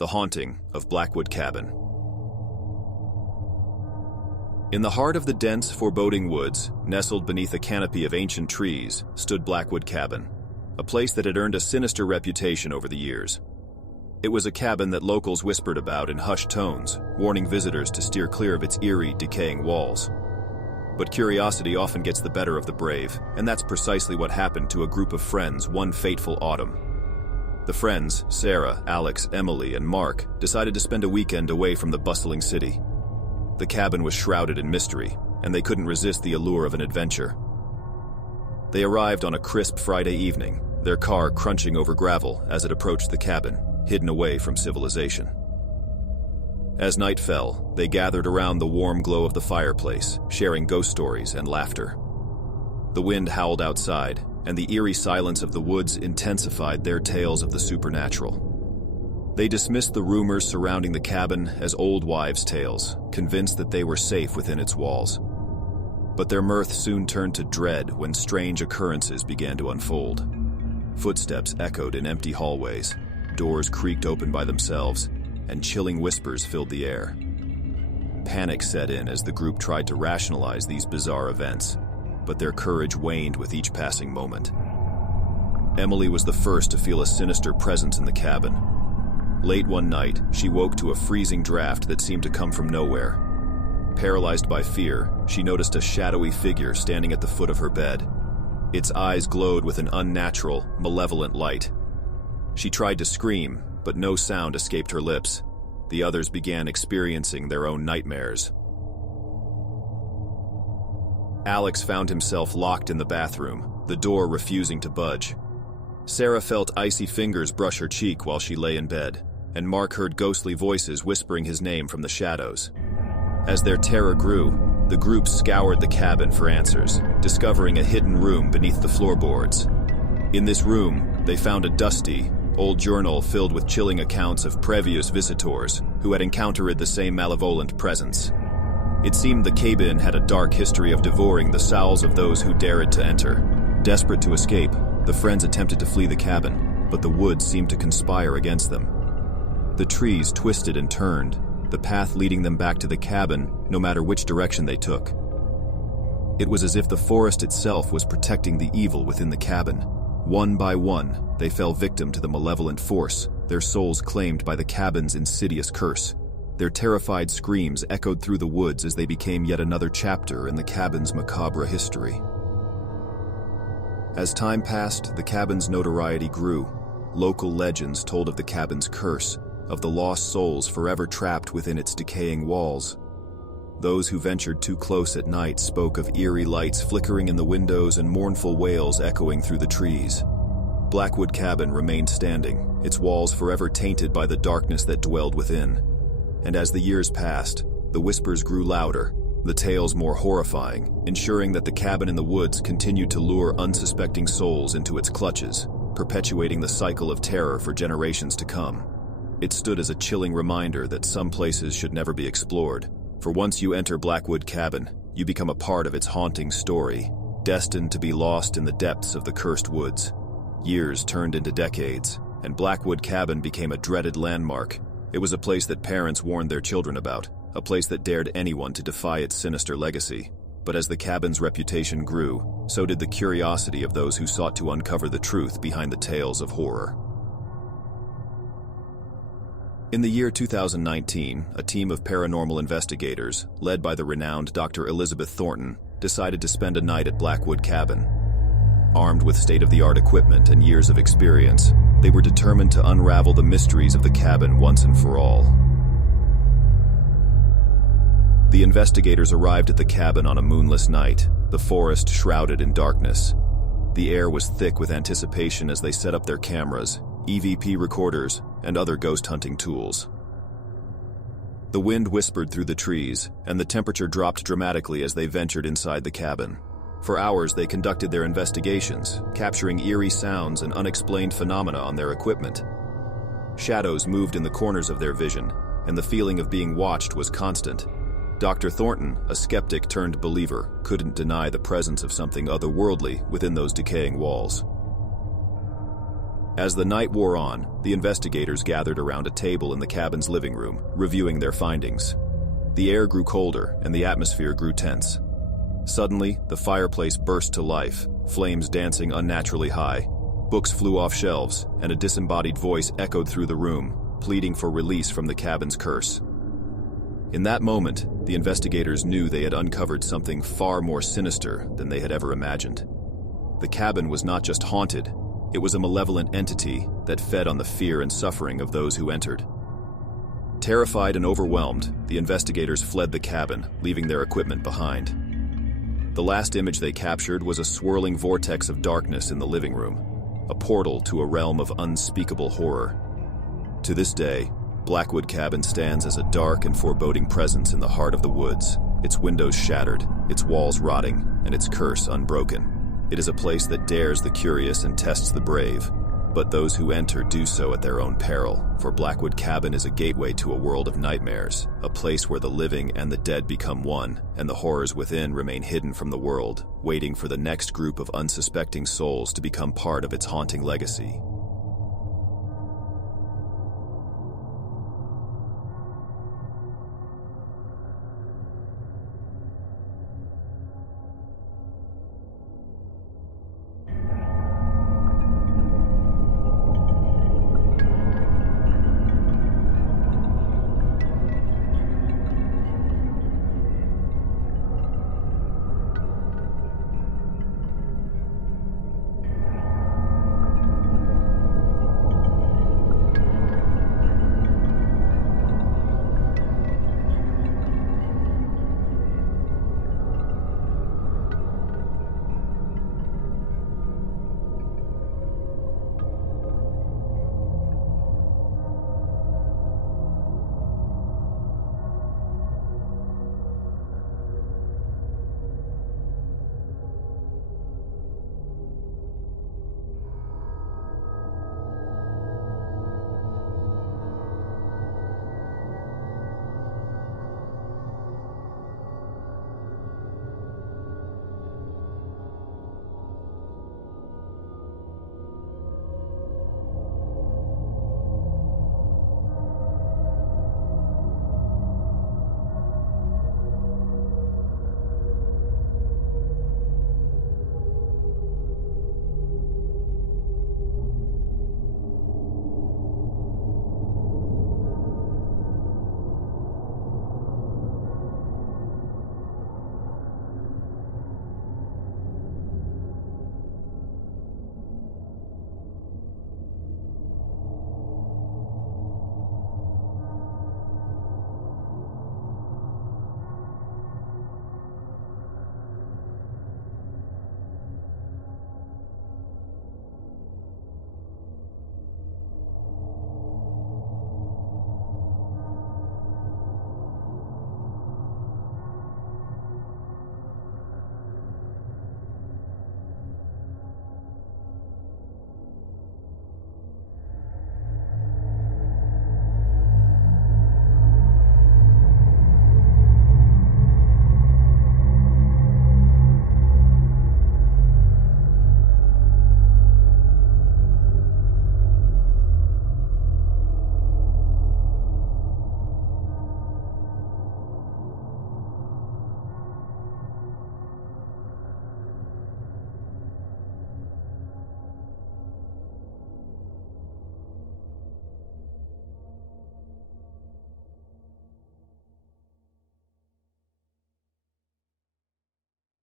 The Haunting of Blackwood Cabin. In the heart of the dense, foreboding woods, nestled beneath a canopy of ancient trees, stood Blackwood Cabin, a place that had earned a sinister reputation over the years. It was a cabin that locals whispered about in hushed tones, warning visitors to steer clear of its eerie, decaying walls. But curiosity often gets the better of the brave, and that's precisely what happened to a group of friends one fateful autumn. The friends, Sarah, Alex, Emily, and Mark, decided to spend a weekend away from the bustling city. The cabin was shrouded in mystery, and they couldn't resist the allure of an adventure. They arrived on a crisp Friday evening, their car crunching over gravel as it approached the cabin, hidden away from civilization. As night fell, they gathered around the warm glow of the fireplace, sharing ghost stories and laughter. The wind howled outside, and the eerie silence of the woods intensified their tales of the supernatural. They dismissed the rumors surrounding the cabin as old wives' tales, convinced that they were safe within its walls. But their mirth soon turned to dread when strange occurrences began to unfold. Footsteps echoed in empty hallways, doors creaked open by themselves, and chilling whispers filled the air. Panic set in as the group tried to rationalize these bizarre events, but their courage waned with each passing moment. Emily was the first to feel a sinister presence in the cabin. Late one night, she woke to a freezing draft that seemed to come from nowhere. Paralyzed by fear, she noticed a shadowy figure standing at the foot of her bed. Its eyes glowed with an unnatural, malevolent light. She tried to scream, but no sound escaped her lips. The others began experiencing their own nightmares. Alex found himself locked in the bathroom, the door refusing to budge. Sarah felt icy fingers brush her cheek while she lay in bed, and Mark heard ghostly voices whispering his name from the shadows. As their terror grew, the group scoured the cabin for answers, discovering a hidden room beneath the floorboards. In this room, they found a dusty, old journal filled with chilling accounts of previous visitors who had encountered the same malevolent presence. It seemed the cabin had a dark history of devouring the souls of those who dared to enter. Desperate to escape, the friends attempted to flee the cabin, but the woods seemed to conspire against them. The trees twisted and turned, the path leading them back to the cabin, no matter which direction they took. It was as if the forest itself was protecting the evil within the cabin. One by one, they fell victim to the malevolent force, their souls claimed by the cabin's insidious curse. Their terrified screams echoed through the woods as they became yet another chapter in the cabin's macabre history. As time passed, the cabin's notoriety grew. Local legends told of the cabin's curse, of the lost souls forever trapped within its decaying walls. Those who ventured too close at night spoke of eerie lights flickering in the windows and mournful wails echoing through the trees. Blackwood Cabin remained standing, its walls forever tainted by the darkness that dwelled within. And as the years passed, the whispers grew louder, the tales more horrifying, ensuring that the cabin in the woods continued to lure unsuspecting souls into its clutches, perpetuating the cycle of terror for generations to come. It stood as a chilling reminder that some places should never be explored, for once you enter Blackwood Cabin, you become a part of its haunting story, destined to be lost in the depths of the cursed woods. Years turned into decades, and Blackwood Cabin became a dreaded landmark. It was a place that parents warned their children about, a place that dared anyone to defy its sinister legacy. But as the cabin's reputation grew, so did the curiosity of those who sought to uncover the truth behind the tales of horror. In the year 2019, a team of paranormal investigators, led by the renowned Dr. Elizabeth Thornton, decided to spend a night at Blackwood Cabin. Armed with state-of-the-art equipment and years of experience, they were determined to unravel the mysteries of the cabin once and for all. The investigators arrived at the cabin on a moonless night, the forest shrouded in darkness. The air was thick with anticipation as they set up their cameras, EVP recorders, and other ghost hunting tools. The wind whispered through the trees, and the temperature dropped dramatically as they ventured inside the cabin. For hours they conducted their investigations, capturing eerie sounds and unexplained phenomena on their equipment. Shadows moved in the corners of their vision, and the feeling of being watched was constant. Dr. Thornton, a skeptic turned believer, couldn't deny the presence of something otherworldly within those decaying walls. As the night wore on, the investigators gathered around a table in the cabin's living room, reviewing their findings. The air grew colder and the atmosphere grew tense. Suddenly, the fireplace burst to life, flames dancing unnaturally high. Books flew off shelves, and a disembodied voice echoed through the room, pleading for release from the cabin's curse. In that moment, the investigators knew they had uncovered something far more sinister than they had ever imagined. The cabin was not just haunted, it was a malevolent entity that fed on the fear and suffering of those who entered. Terrified and overwhelmed, the investigators fled the cabin, leaving their equipment behind. The last image they captured was a swirling vortex of darkness in the living room, a portal to a realm of unspeakable horror. To this day, Blackwood Cabin stands as a dark and foreboding presence in the heart of the woods, its windows shattered, its walls rotting, and its curse unbroken. It is a place that dares the curious and tests the brave, but those who enter do so at their own peril, for Blackwood Cabin is a gateway to a world of nightmares, a place where the living and the dead become one, and the horrors within remain hidden from the world, waiting for the next group of unsuspecting souls to become part of its haunting legacy.